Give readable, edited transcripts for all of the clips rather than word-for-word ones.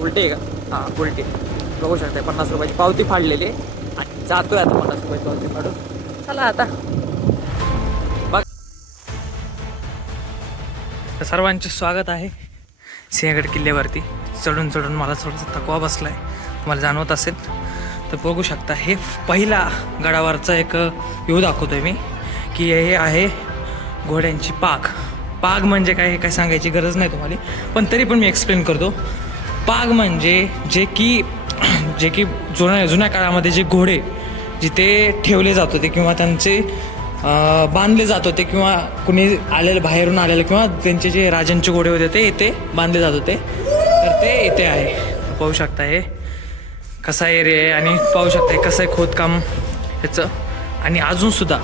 उलटे आहे का? हां उलटे. बघू शकता 50 रुपयाची पावती फाडलेली आहे आणि जातोय आता 50 रुपयाची पावती फाडून. चला आता बघ. सर्वांचे स्वागत आहे सिंहगड किल्ल्यावरती. चढून चढून मला थोडासा थकवा बसला आहे, तुम्हाला जाणवत असेल तर बघू शकता. हे पहिला गडावरचा एक व्ह्यू दाखवतोय मी की हे आहे घोड्यांची पाग. पाग म्हणजे काय हे काय सांगायची गरज नाही तुम्हाला, पण तरी पण मी एक्सप्लेन करतो. पाग म्हणजे जे की जुन्या काळामध्ये जे घोडे जिथे ठेवले जात होते किंवा त्यांचे बांधले जात होते किंवा कुणी आलेलं बाहेरून आलेलं किंवा त्यांचे जे राजांचे घोडे होते ते इथे बांधले जात होते, तर ते इथे आहे. पाहू शकता हे कसा एरिया आहे आणि पाहू शकता कसं आहे खोदकाम ह्याचं. आणि अजूनसुद्धा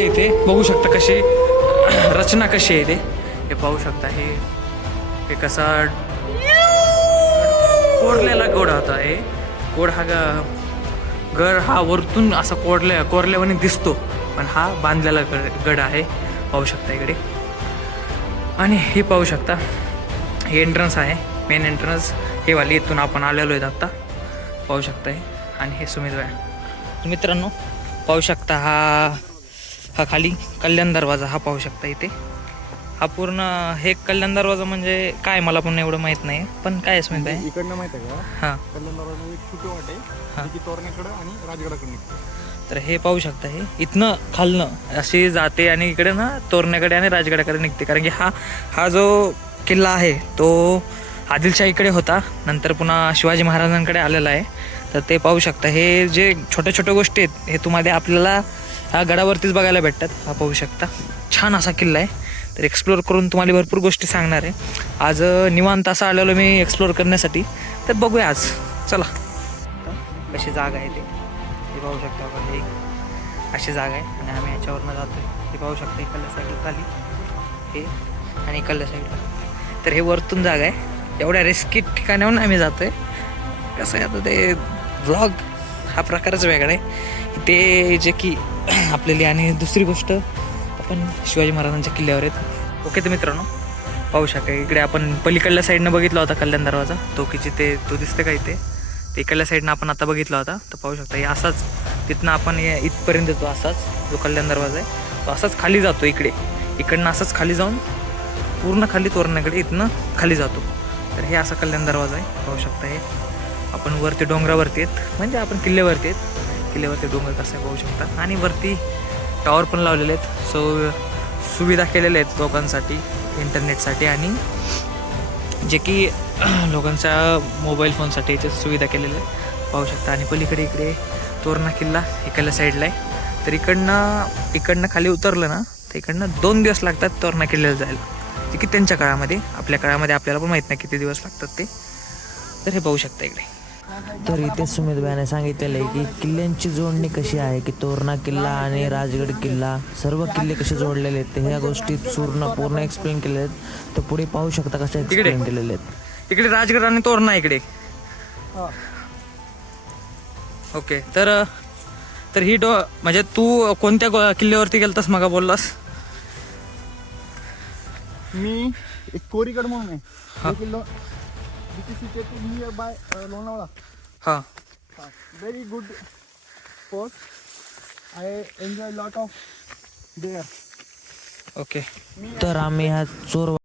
इथे बघू शकता कशी रचना कशी आहे ते. हे पाहू शकता हे कसा कोरलेला घोडा होता. हे घोड हा गड हा वरतून असा कोरल्यावाने दिसतो, पण हा बांधलेला गड आहे. पाहू शकता इकडे. आणि हे पाहू शकता हे एंट्रन्स आहे, मेन एंट्रन्स हे वाली. इथून आपण आलेलो आहेत आत्ता. पाहू शकता हे. आणि हे मित्रांनो पाहू शकता हा खाली कल्याण दरवाजा हा पाहू शकता इथे. हा पूर्ण हे कल्याण दरवाजा म्हणजे काय मला पण एवढं माहित नाही, पण काय माहित आहे इकडनं माहित आहे का? हां कल्याण दरवाजा एक छोटी वाट आहे की तोरण्याकडे आणि राजगडाकडे निघते. तर हे पाहू शकता हे इथनं खालनं अशी जाते आणि इकडे ना तोरण्याकडे आणि राजगडाकडे निघते. कारण की हा जो किल्ला आहे तो आदिलशाहीकडे होता, नंतर पुन्हा शिवाजी महाराजांकडे आलेला आहे. तर ते पाहू शकता. हे जे छोट्या गोष्टी आहेत हे तुम्हाला आपल्याला ह्या गडावरतीच बघायला भेटतात. हा पाहू शकता छान असा किल्ला आहे. तर एक्सप्लोअर करून तुम्हाला भरपूर गोष्टी सांगणार आहे आज. निवांत असं आलेलो मी एक्सप्लोअर करण्यासाठी. तर बघूया आज. चला कशी जागा आहे ते पाहू शकता. हे अशी जागा आहे आणि आम्ही याच्यावरनं जातो आहे. ते पाहू शकता इकडल्या साईडला खाली हे आणि इकडल्या साईडला. तर हे वरतून जागा आहे. एवढ्या रिस्की ठिकाणाहून आम्ही जातो आहे. कसं आहे आता ते व्लॉग हा प्रकारच वेगळा आहे ते जे की आपल्याला. आणि दुसरी गोष्ट आपण शिवाजी महाराजांच्या किल्ल्यावर आहेत. ओके तर मित्रांनो पाहू शकता इकडे आपण पलीकडल्या साईडनं बघितला होता कल्याण दरवाजा, तो की जिथे तो दिसते का इथे, ते इकडल्या साईडनं आपण आता बघितला होता. तर पाहू शकता हे असाच तिथनं आपण इथपर्यंत येतो. असाच जो कल्याण दरवाजा आहे तो असाच खाली जातो इकडनं असाच खाली जाऊन पूर्ण खाली तोरण्याकडे इथनं खाली जातो. तर हे असा कल्याण दरवाजा आहे. पाहू शकता हे आपण वरती डोंगरावरती आहेत, म्हणजे आपण किल्ल्यावरती आहेत. किल्ल्यावरती डोंगर कसं पाहू शकता. आणि वरती टॉवर पण लावलेले आहेत. सुविधा केलेल्या आहेत लोकांसाठी, इंटरनेटसाठी आणि जे की लोकांच्या मोबाईल फोनसाठी याच्या सुविधा केलेल्या आहेत. पाहू शकता. आणि पलीकडे इकडे तोरणा किल्ला इकडल्या साईडला आहे. तर इकडनं खाली उतरलं ना तर इकडनं 2 दिवस लागतात तोरणा किल्ल्याला जायला. जे की त्यांच्या काळामध्ये, आपल्या काळामध्ये आपल्याला पण माहीत नाही किती दिवस लागतात ते. तर हे पाहू शकता इकडे. तर इथे सुमित भाईने सांगितलेलं आहे की किल्ल्यांची जोडणी कशी आहे, की तोरणा किल्ला आणि राजगड किल्ला सर्व किल्ले कसे जोडलेले आहेत, ह्या गोष्टी पूर्ण एक्सप्लेन केलेल्या आहेत. तर पुढे पाहू शकता कशा एक्सप्लेन केलेले आहेत. इकडे राजगड आणि तोरणा इकडे. ओके तर ही म्हणजे तू कोणत्या किल्ल्यावरती गेलतास मग बोललास? मी एक कोरीगड म्हणून आहे, हा किल्ला नियर बाय लोणावळा. हां very good spot. I enjoy lot of there. Okay. तर आम्ही ह्या चोर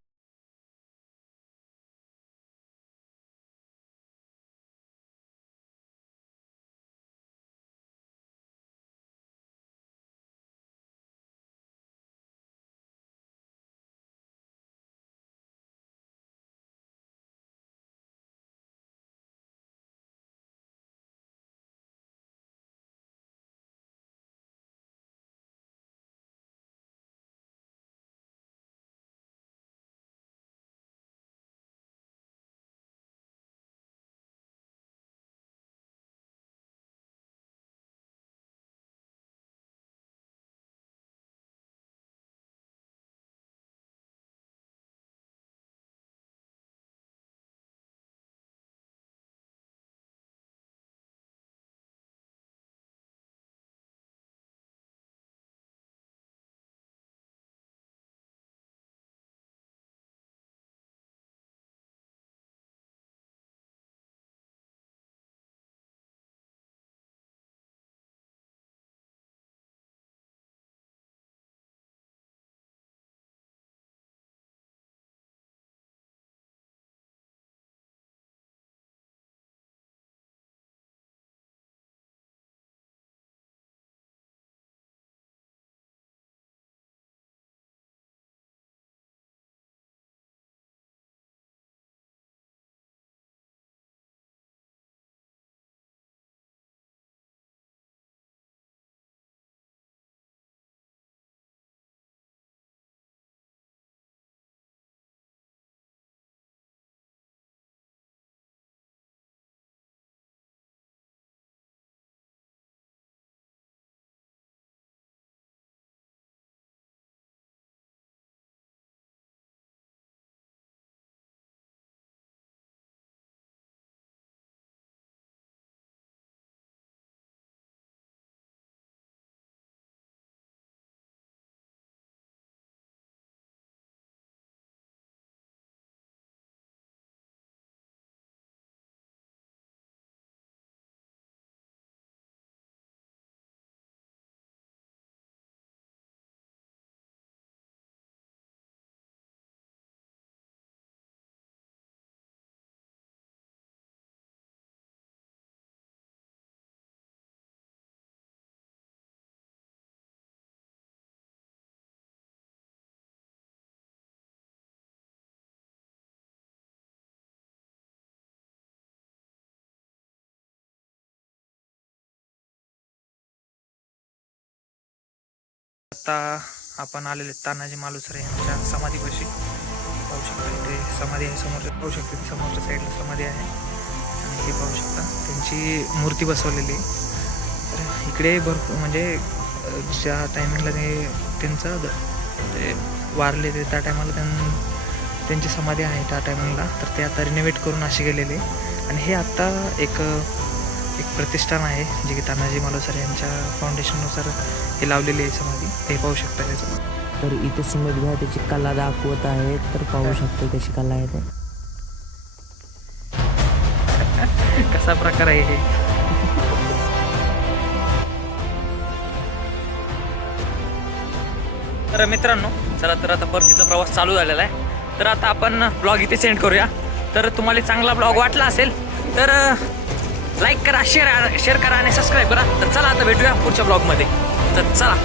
आत्ता आपण आलेले तानाजी मालुसरे यांच्या समाधीपाशी. पाहू शकता इथे समाधी आहे समोर, पाहू शकता ती समोरच्या साईडला समाधी आहे आणि हे पाहू शकता त्यांची मूर्ती बसवलेली आहे. तर इकडे भरपूर म्हणजे ज्या टायमिंगला ते वारले ते त्या टायमाला त्यांची समाधी आहे त्या टायमिंगला, तर ते आता रिनोव्हेट करून असे गेलेले. आणि हे आत्ता एक प्रतिष्ठान आहे जे की तानाजी मालुसरे यांच्या फाउंडेशननुसार हे लावलेली आहे समाधी. ते पाहू शकता त्याचं. तर इथे सुमित भाई त्याची कला दाखवत आहेत, तर पाहू शकतो त्याची कला आहे ते. कसा प्रकार आहे हे. तर मित्रांनो चला, तर आता परतीचा प्रवास चालू झालेला आहे. तर आता आपण ब्लॉग इथे सेंड करूया. तर तुम्हाला चांगला ब्लॉग वाटला असेल तर लाईक करा, शेअर करा आणि सबस्क्राईब करा. तर चला आता भेटूया पुढच्या ब्लॉगमध्ये. तर चला.